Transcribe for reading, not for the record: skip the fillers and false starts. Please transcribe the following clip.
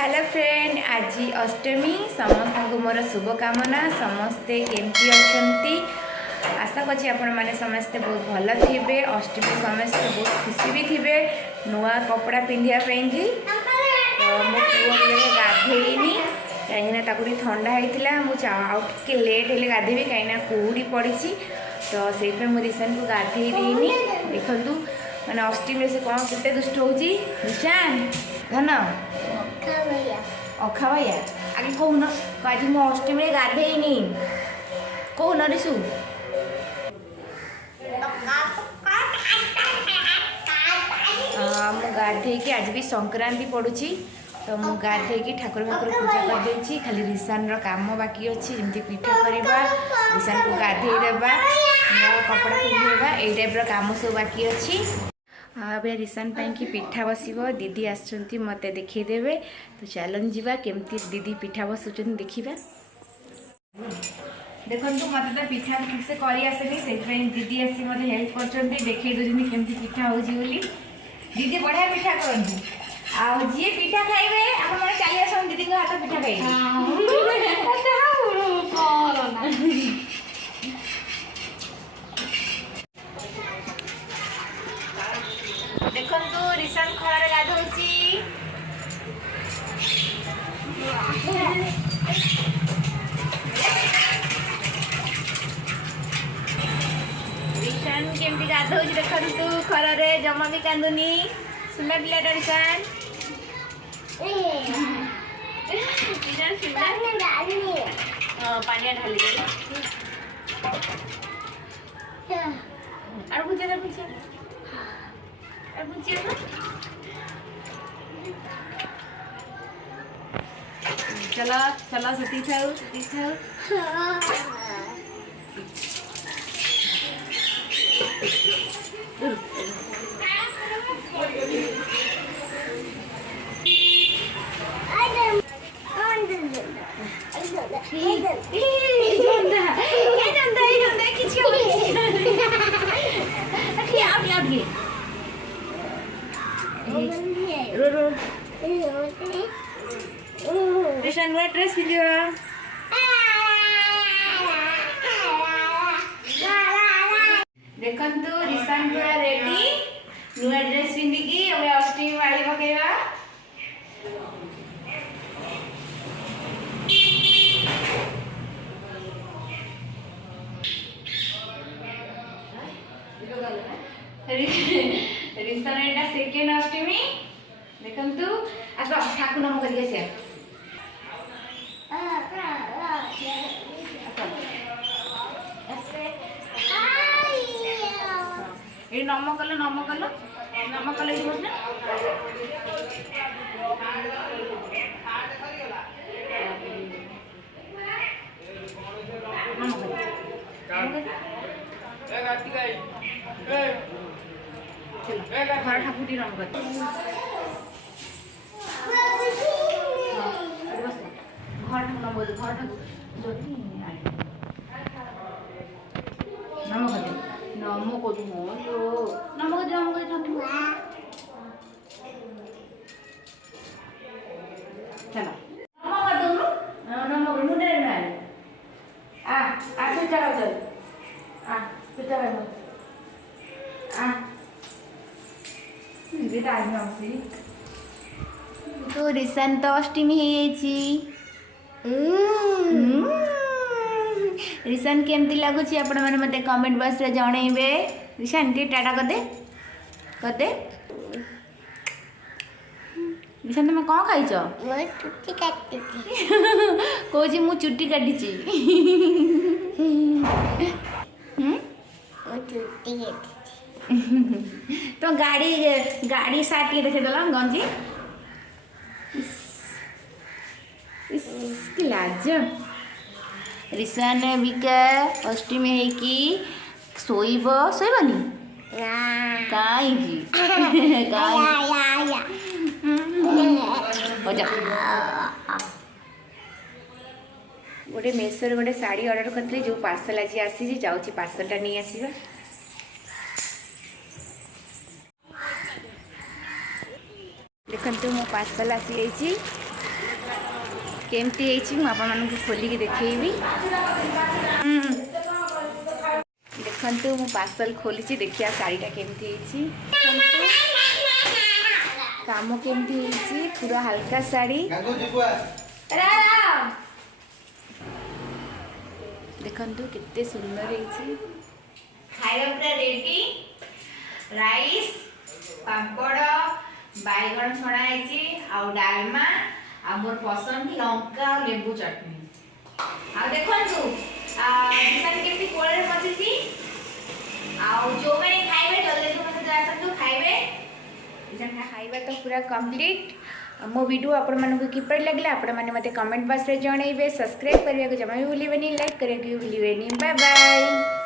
Hello friend, आज अष्टमी समस्त को मोर शुभकामना। समस्ते केमती अच्छी आशा करছি आपने समस्ते बहुत भल थे। अष्टमी समस्ते बहुत खुशी भी थे नुआ कपड़ा पिंधापी कि तो मो पुओ गाधेनी कहीं ठंडा होता मुझे लेट हेल्ले गाधेबी कहीं कुहुड़ी पड़ी तो से रिशान को गाधे देनी। देखु मैंने अष्टमी से कौन केते दुष्ट हो रिशान धन अखा भैया आगे कहून आज मो अष्टमी गाधेनी कहून रिशु गाधे कि आज भी संक्रांति पड़ुची तो मु गाधे कि ठाकुर फाकुर पूजा कर देछि। खाली रिशान काम बाकी अच्छी जमी पिठा करवा रिशान को गाधे देवा कपड़ा पिंधेबा यही टाइप काम सब बाकी अच्छी। अबे रिशान कि पिठा बसब दीदी आसुँच मत देखीदेवे तो चलन जीवा केमती दीदी पिठा बसुँच देखा। देखो मत तो पिठा ठीक से कर आसेनी से दीदी आसी मत हेल्प कर देखी दूसरी केमती पिठा हो दीदी बढ़िया पिठा करती जी पिठा खाइबे आप चली आस दीदी हाथ पिठा खाइबे। देखु रिशान खरार गाधौची रिशान केमती गाधौची देखु खरार जमा भी कांदुनी सुना पिलाटा रिशान पानी ढाली और बुझे चलो चलो सती खाओ रिशान नुआ ड्रेस पिंधियो देखंतु रिशान पूरा रेडी नुआ ड्रेस पिंधिकी अब अष्टमी माड़ी पकेबा। रिशान एटा सेकेंड अष्टमी देखंतु आस ठाकुर नम करिके से ये नम कल ये बोल घर ठाकुर नम कर घर ठाकुर नम बोल घर ठाकुर नम कर नम को नम कर ठाकुर चलो नम कर दो नम कर मुंडे ना आ पिटा चल आ पिटा आ तो रिशान तो अष्टमी रिशान केमती लगुच आपण मैंने मत कमेंट बॉक्स रे जनइबे। रिशान टी टाटा करदे रिशान तुम कौन खाइच कौच मु चुट्टी काटी तो गाड़ी साथ के देखे देला गंजी इसकी लाज रिशान बिका अष्टमी है कि सोईबनी कहीं गोटे मेसोर गोटे शाढ़ी ऑर्डर करते जो पार्सल आज आसी जाऊँगी पार्सलटा नहीं आसवा। देखो मो पार्सल आसी केमती आपको खोलिकी देखी देखु मु पार्सल खोली देखिया शाढ़ीटा केमती काम केमती पूरा हल्का शाढ़ी देखु केते सुंदर खाଇବା पूरा रेडी राइस पापड़ बैगन छणा है डालमा आ मोर पसंद लंका और लेंबू चटनी आ देखंतु दिशन केमती कोळे बसिसी आ जो मैंने खाइबे जल्दी तो मते आसंतु खाइबे दिशन खाइबा तो पूरा कंप्लीट मो वीडियो आपण मानक किपर लगला आपण माने मते कमेंट बॉक्स रे जणाइबे सब्सक्राइब करिया को जमा भी भूलिबेनी लाइक करिया को भूलिबेनी बाय बाय।